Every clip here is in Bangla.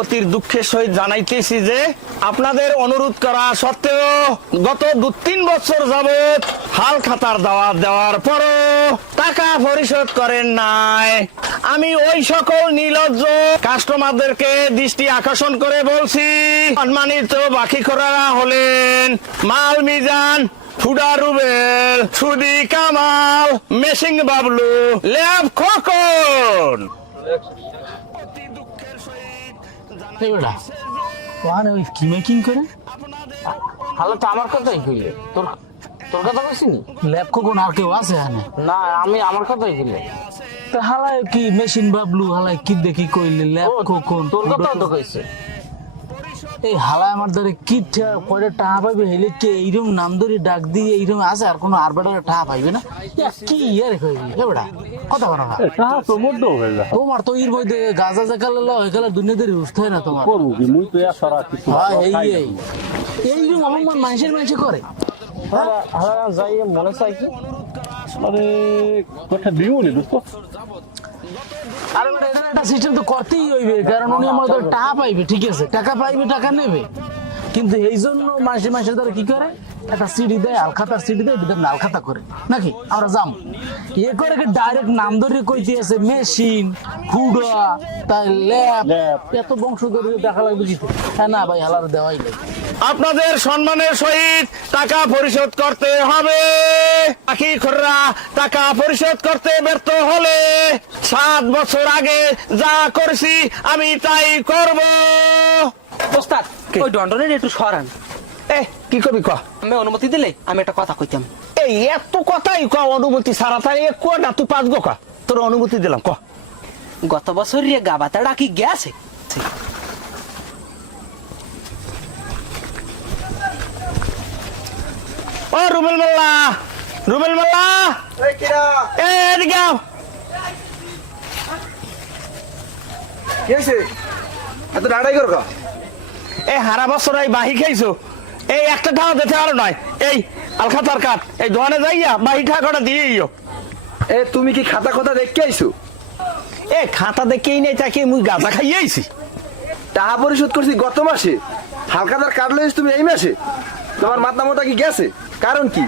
অতির দুঃখের সহিত জানাইতেছি যে, আপনাদের অনুরোধ করা সত্ত্বেও গত দু তিন বছর যাবত হাল খাতার দাওয়াত দেওয়ার পরও টাকা পরিশোধ করেন নাই। আমি ওই সকল নির্লজ্জ কাস্টমারদেরকে দৃষ্টি আকর্ষণ করে বলছি, সম্মানিত বাকি করারা হলেন মাল মিজান ফুডা রুবেল, সুদি কামাল মেশিং বাবলু, ল্যাব খোকন। এই বেটা ওখানে ওই কি মেকিং করে? হালা তো আমার কথাই কইলে। তোর তোর কথা কইছিনি ল্যাব কোন আর কেউ আছে এখানে? না আমি আমার কথাই কইলে। তো হালায় কি মেশিন বাবলু হালায় কি দেখি কইলে? ল্যাব কোন তোর কথা তো কইছে। এই হালা আমার ধরে কি কয়টা টাকা পাইবে হেলে কে এইরকম নাম ধরে ডাক দিয়ে এইরকম আছে আর কোনো আর বেটার টাকা পাইবে না? কি কইবি এ বেটা কথা বলো না। তোমার তো ইর বইতে গাজা জাকালে ওই গেলে দুনিয়াদের উঠতে হয় না তোমার। করব কি? মুই তো সারা কিছু হ্যাঁ এই এই। এইরকম অপমান মানুষের মানুষে করে। যাই মনে চাই কি? মানে কথা দিও নি দোস্ত আরে এটা একটা সিস্টেম তো করতেই হইবে, কারণ উনি আমাদের টাকা পাইবে, ঠিক আছে? টাকা পাইবে, টাকা নেবে। কিন্তু এই জন্য মাসে মাসে দ্বারা কি করে? একটা সিডি দেয় আলখাতার সিডি দেয় এটা আলখাতা করে। নাকি? আমরা যাম। এ করে ডাইরেক্ট নাম ধরে কইতে আছে মেশিন তাই ল্যাব ল্যাব। এত বংশ ধরে দেখা লাগবে কি? হ্যাঁ না ভাই হালার দেওয়াই আপনাদের সম্মানের সহিত টাকা পরিশোধ করতে হবে। বাকি খররা টাকা পরিশোধ করতে ব্যর্থ হলে সাত বছর আগে যা করেছি আমি তাই করব। ওস্তাদ ওই ডন্ডনের একটু সরান। এ কি কবি ক? আমি অনুমতি দিলে আমি একটা কথা কইতাম। এই এত কথাই ক অনুমতি সারা তাই ক না তুই পাঁচ গো ক। তোর অনুমতি দিলাম ক। গত বছর রে গাবাতাড়া কি গেছে? ও রুবেল মোল্লা! রুবেল মোল্লা! এ এদিকে আও। এত ডাড়াই কর এই হারা বছর এই বাহি খাইছো এই একটা টাকা দিতে আরও নয়। এই আলখাতার কাঠ এই দোকানে যাইয়া বাহি টাকাটা দিয়ে এ তুমি কি খাতা খাতা দেখে আইছো? এ খাতা দেখেই নেই তাকে মুই গাঁজা খাইয়ে আইছি। টাকা পরিশোধ করছি গত মাসে। হালকাদার কাটলে তুমি এই মাসে। তোমার মাথা মোটা কি গেছে? কারণ কি?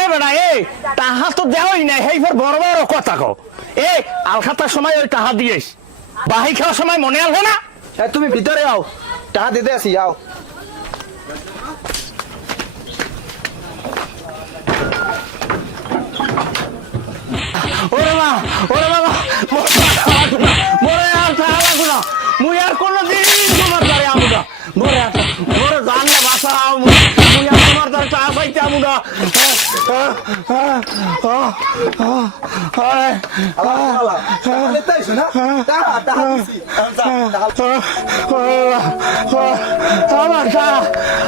এ বেড়া এ তাহা তো দেওয়াই নাই হেই ফের বড় বড় কথা কও। এ আলখাতার সময় ওই টাহা দিয়েস বাহি খাওয়ার সময় মনে আলবো না? এ, তুমি ভিতরে আও। টাকা দিতে আসি যাও ওরে মা ওরে বাবা মরে আর টাহা লাগবো না মুই আর কোনো দিন তোমার দ্বারে আমু না মরে আর মরে জান না বাসা আমু মুই আর তোমার দ্বারে টাহা পাইতে আমু না দিতে আইছো না টাকা টাকা দিছি আমার টাহা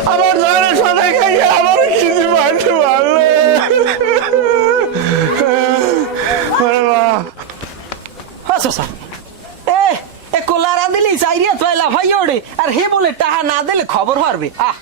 আমার জানের সাথে খাইয়ে আমার কিছু মারতে পারলে আচ্ছা এ কোলারা দিলি চাইরিয়া তোয়লা ভাই ওড়ে আর হে বলে টাহা না দিলে খবর হারবে আহ।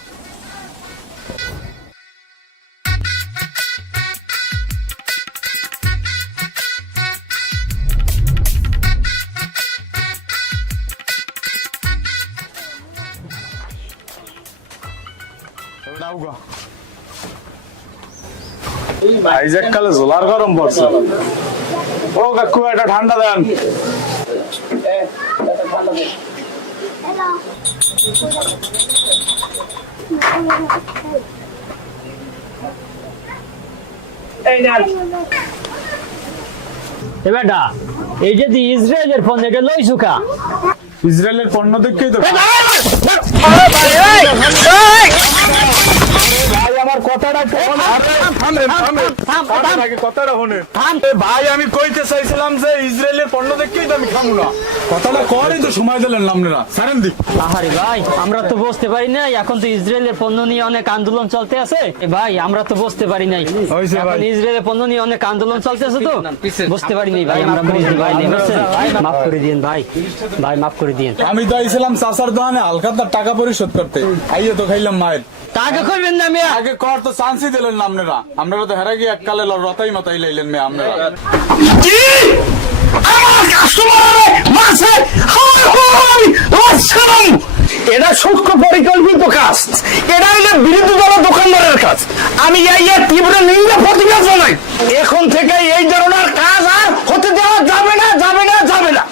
আইজাক কালে জোলার গরম পড়ছে। ও কাকু এটা ঠান্ডা দেন। এ বেটা এই যে দি ইসরায়েলের ফোন এটা লইছু কা ইসরায়েলের পণ্য দেখেই তো ভাই আমার কথাটা ভাই আমি কইতে চাইছিলাম যে ইসরায়েলের পণ্য দেখেই তো আমি খামু না। কথাটা করেই তো সময় দিলেন আপনারা সারেন আহারে ভাই আমরা তো বুঝতে পারি নাই এখন তো ইসরায়েলের পণ্য নিয়ে অনেক আন্দোলন চলতে আছে। ভাই আমরা তো বুঝতে পারি নাই। এখন ইসরায়েলের পণ্য নিয়ে অনেক আন্দোলন চলতেছে তো। বুঝতে পারি নাই ভাই আমরা বুঝতে পারি নাই মাফ করে দিন ভাই ভাই মাফ করে দিন আমি তো আইছিলাম চাচার দোকানে হালকাতার টাকা পরিশোধ করতে। আইয়ে তো খাইলাম মায়ের। তাকে কইবেন না মিয়া। আগে কর তো চান্সই দিলেন আপনারা। আপনারা তো হেরা গিয়ে এককালে রতাই মতাই লাইলেন মেয়ে আপনারা। দোকানদারের কাজ। আমি এর তীব্র এখন থেকে এই ধরনের কাজ আর হতে দেওয়া যাবে না যাবে না যাবে না।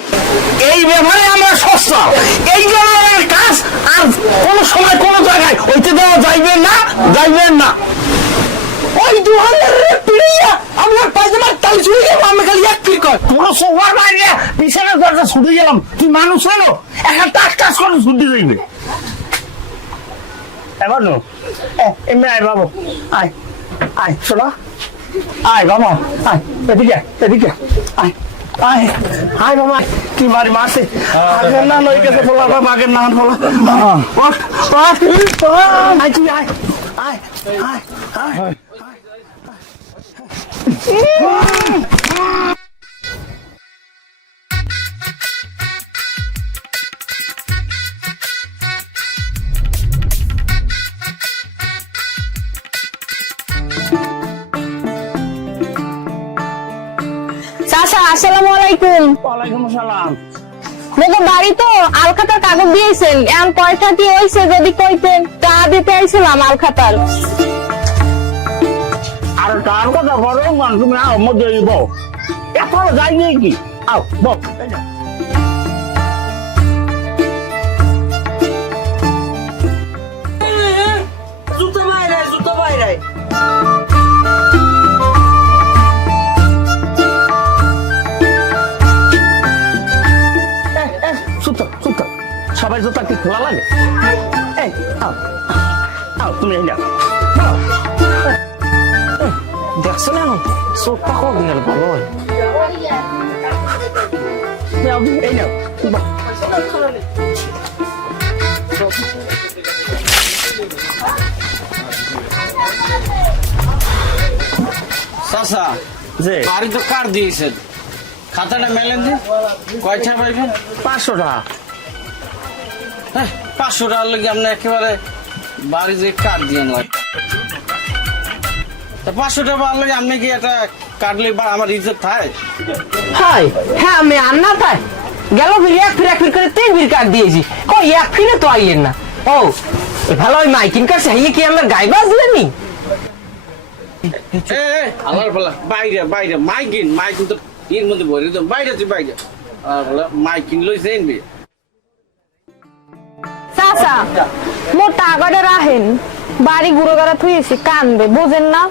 এই ব্যাপারে আমরা সস্তা এই ধরনের কাজ আর কোন সময় কোন জায়গায় হইতে না, যাইবে না। ওই দুহানের পিড়িয়া আমরা পায়জামার তালি ছুঁয়ে গেলাম আমি খালি এক ফির কর পুরো সোফার বাইরে বিছানার দরজা ছুটে গেলাম, তুই মানুষ হলো, একটা টাক টাক করে ছুটে যাইবে। এবার নো এমনি আয় বাবু, আয় আয়, শোনা। আয়, বাবা, আয়, এদিকে এদিকে আয়। আয় আয় বাবা আয়। কি মাসে আগের না নই গেছে বলা বাবা আগের নাম বলা আয় তুই আয় আয় আয় আয় চাচা আসসালামু আলাইকুম। ওয়ালাইকুম দেখো বাড়ি তো আলখাতার কাগজ দিয়েছেন। এখন কয়টা কি হয়েছে যদি কইতেন? তা দিতে আইছিলাম আলখাতার। আর কার কথা বলো মানুষ তুমি মধ্যে এত যাই কি? আও বউ সবাই জুতা কি খোলা লাগে? এই আও আও তুমি এই নাও। দেখছ না চোখটা কম গেল ভালো এই চাচা যে বাড়ি তো কার দিয়েছেন? খাতাটা মেলেন যে কয়টা পাইবেন? পাঁচশো টাকা। হ্যাঁ পাঁচশো টাকার লোক আপনি একেবারে বাড়ি যে কার্ড দিয়ে নয় তা পাঁচশো টাকা পাওয়ার লোক আপনি কি একটা কাটলে বা আমার ইজ্জত থাকে হাই হ্যাঁ আমি আন্না তাই গেল ফিরে এক ফির এক ফির করে তিন ফির কাট দিয়েছি। কই এক ফিরে তো আইয়েন না। ও ভালো ওই মাইকিং কাছে হাইয়ে কি আমার গাই বাজলেনি এ এ, আল্লাহর বলা বাইরে বাইরে মাইকিন মাইকিন তো এর মধ্যে ভরে তো বাইরে তুই বাইরে। আর বলা মাইকিন লইছে এনবি। চাচা মোর টাকাটা রাহেন বাড়ি গুঁড়ো গাড়া থুয়েছি কানবে বোঝেন না?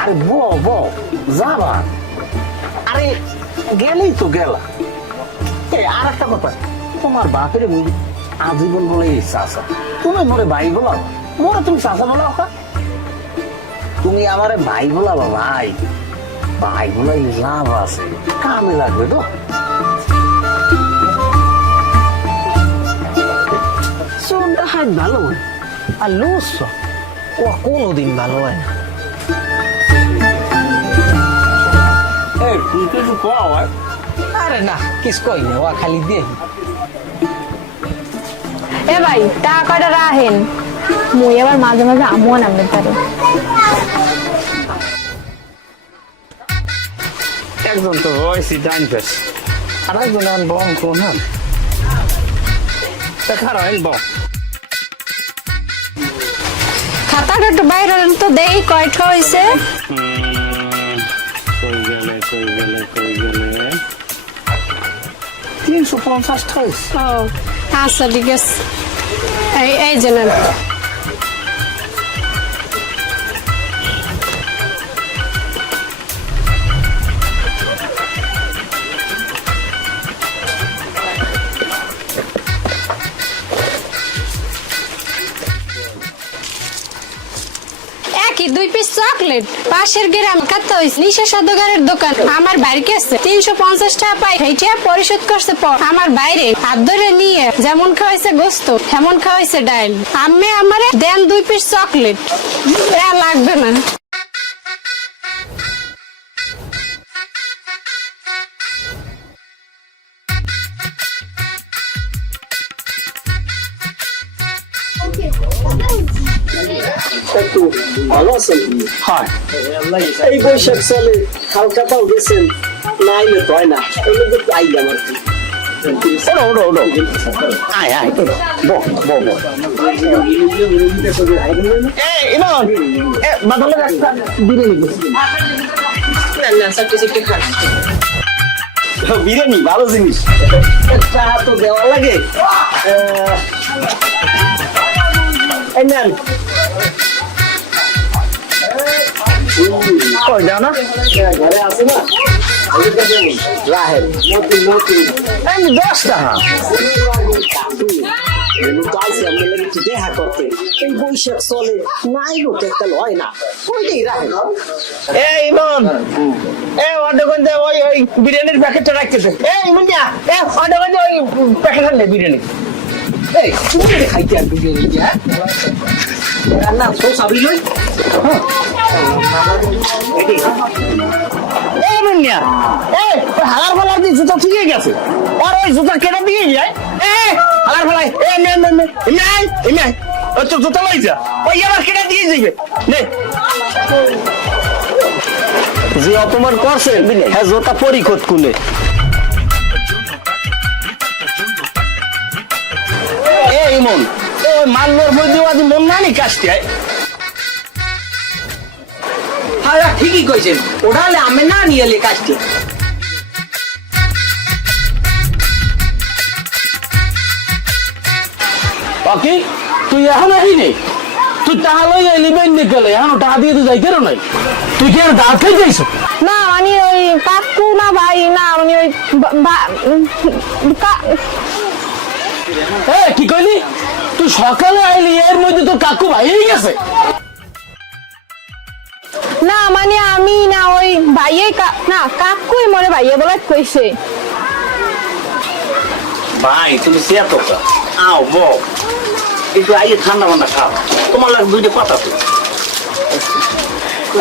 আরে বো বো যাবা? আরে, গেলেই তো গেলা। আর একটা কথা, তোমার বাপের আজীবন বলে আছে তুমি মোরে ভাই বলাও মোরে তুমি চাচা বলাও কা তুমি আমারে ভাই বলাবা, ভাই। ভাই বলাই লাভ আছে, কামে লাগবে তো চুনটা হাত ভালো আর লুস ও কোনোদিন ভালো হয় না আরে না কিস কই না ওয়া খালি দিয়ে এ ভাই টাকাটা রাহেন মুই আবার মাঝে মাঝে আমও নামতে পারে। একজন তো হয়েছি ডাইন পেস আর একজন বম কোন হান দেখার হয় বম খাতাটা একটু বাইরে তো দেই কয়টা হয়েছে তিনশো পঞ্চাশটা হয়েছে ও আচ্ছা ঠিক আছে। এই এই যে চকলেট। পাশের গ্রাম কাত্তা নিশা সদগারের দোকান। আমার বাড়ি আছে তিনশো পঞ্চাশ টাকা পাই। সেইটা পরিশোধ করছে পর আমার বাইরে হাত ধরে নিয়ে যেমন খাওয়াইছে গোস্ত, তেমন খাওয়াইছে ডাইল। আমি আমারে দেন দুই পিস চকলেট। লাগবে না। হয় এই বৈশাখ চলে গেছেন না আইলে তো হয় না। এই লোক আইলাম আর কি ওড়ো ওড়ো ওড়ো আয় আয়। বো বো বো। এ ইমন। এ বাদলের একটা বিরিয়ানি ভালো জিনিস। চা তো দেওয়া লাগে। আহ, এই নেন। দাও না। ঘরে আছে না রাহেল দশ টাকা। দেখা করতে এই বৈশাখ চলে নাই লোক একটা লয় না ওইটাই রাহেল এই ইমন এ করতে ওই ওই বিরিয়ানির প্যাকেটটা রাখতেছে। এই ইমন যা। এ করতে ওই প্যাকেট আনলে বিরিয়ানি। এই, তুমি খাইতে আর বিরিয়ানি রান্না সব সাবি লই হালার ফালার দিয়ে জুতা ঠিক গেছে। আর ওই জুতা কেটে দিয়ে যায়। এ হালার ফালাই এ, নে নে নে ইমাই ইমাই ওই তো জুতা লই যা। ওই আবার কেটে দিয়ে যাবে নে। যে অপমান করছেন হ্যাঁ জোতা পরিখত ওই মাল্লোর মন কাজটি হ্যাঁ ঠিকই কইছেন ওটা হলে আমি না নিয়ে এলে কাজটি। বাকি তুই এখন আহিনি তুই লই আইলি বেন নিকলে এখন টাকা দিয়ে তুই যাইতে নাই। তুই কি আর দাঁত খাই যাইছ? না আমি ওই কাকু না ভাই না আমি ওই কা- এ কি কইলি? তুই সকালে আইলি এর মধ্যে তোর কাকু ভাই গেছে। না মানে আমি না ওই ভাইয়ে কা- না কাকুই মরে ভাইয়ে বলে কইছে। ভাই তুমি সে তো আও বো একটু আইয়ে ঠান্ডা মান্ডা খাও। তোমার লাগে দুইটা কথা তো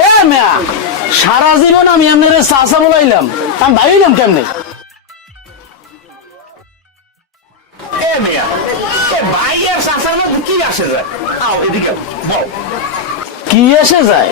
এ মেয়া সারা জীবন আমি আপনার চাষা বলাইলাম। আমি ভাবিলাম কেমনে? এ মিয়া এ ভাই আর মধ্যে কি আসে যায়? আও এদিকে বল কি এসে যায়?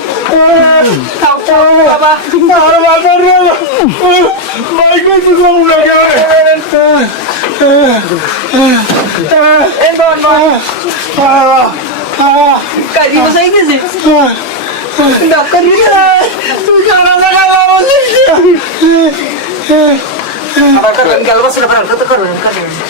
Kalau sudah berangkat, kalau berangkat.